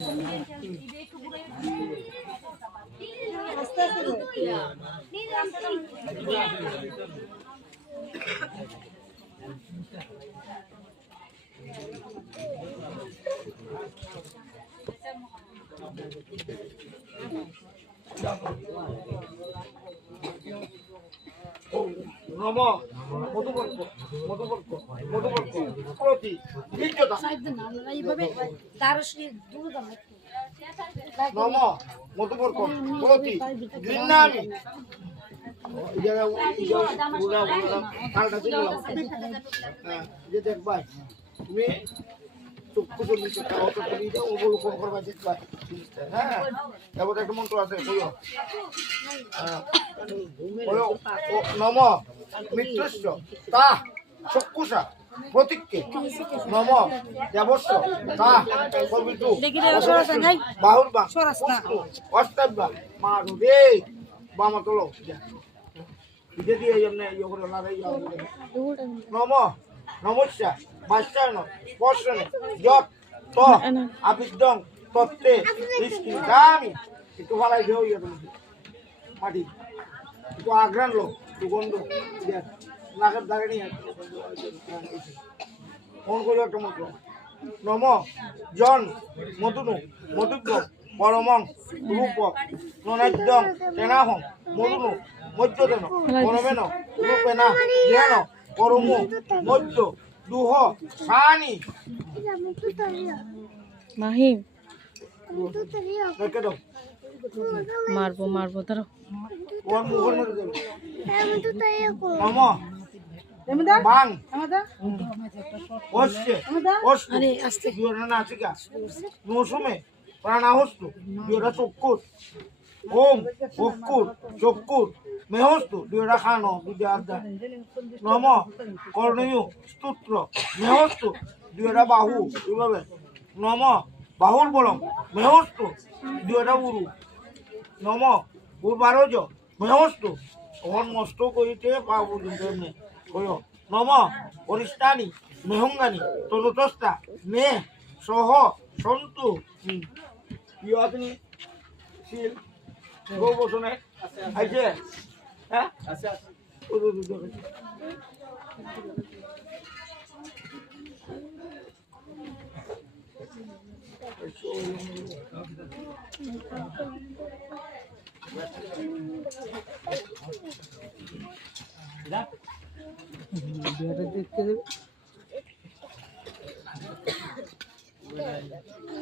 নম মধুবর্ক মধুবর্ক মধুবর্ক প্রতি বিজ্ঞতা নম মধুবর্ক প্রতি ঘৃণামি দেখবাই তুমি চক্ষু চল্লিশ অবলোকন করবা দেখবা হ্যাঁ তারপর একটা মন্ত্র আছে নম মিত্রস্য তা চক্ষুষা প্রতীককে নম দেবস্য তা কবিতু বাহুর্বা অষ্টাব্বা মাধবে বামা তোলো ইদে দিয়ে এমনি ইয়ে করে লাগাই নম নমস্যা বাষ্যায়ন স্পর্শনে যত ত আবিদ্যং তত্ত্বে নিষ্কৃতামি একটু ভালাই দেও ইয়ে মাটি একটু আগ্রান লোক একটু গন্ধ নাকের দাগে নিয়ে ফোন করে একটা মন্ত্র নম জন মধুনু মধুগ্য পরমং রূপ ননাদ্যং তেনাহং মধুনু মজ্জদেন পরমেন রূপেনা জ্ঞান পরমু মজ্জ দুহ সানি মাহিম রেখে দাও মারবো মারবো ধরো ওর মুখের মধ্যে নম বাং অস্যে অস্যে দুয়োটা নাচিকা নৌসমে প্রাণাহস্তু দুয়োটা চক্ষুর ওম অক্ষুর চক্ষুর মেহস্তু দুয়োটা খানো দুটো আড্ডা নম কর্ণীয় স্তোত্র মেহস্তু দুয়োটা বাহু এইভাবে নম বাহুর বলম মেহস্তু দুয়োটা উরু নম উর্বারজ মেহস্তু ওহন মস্ত করিতে পা পর্যন্ত এমনি কয় নম অরিষ্টানি মেহঙ্গানি তনুতস্তা মে সহ সন্তু ইয়ে আপনি শিল গো বসনে আইছে হ্যাঁ দেখতে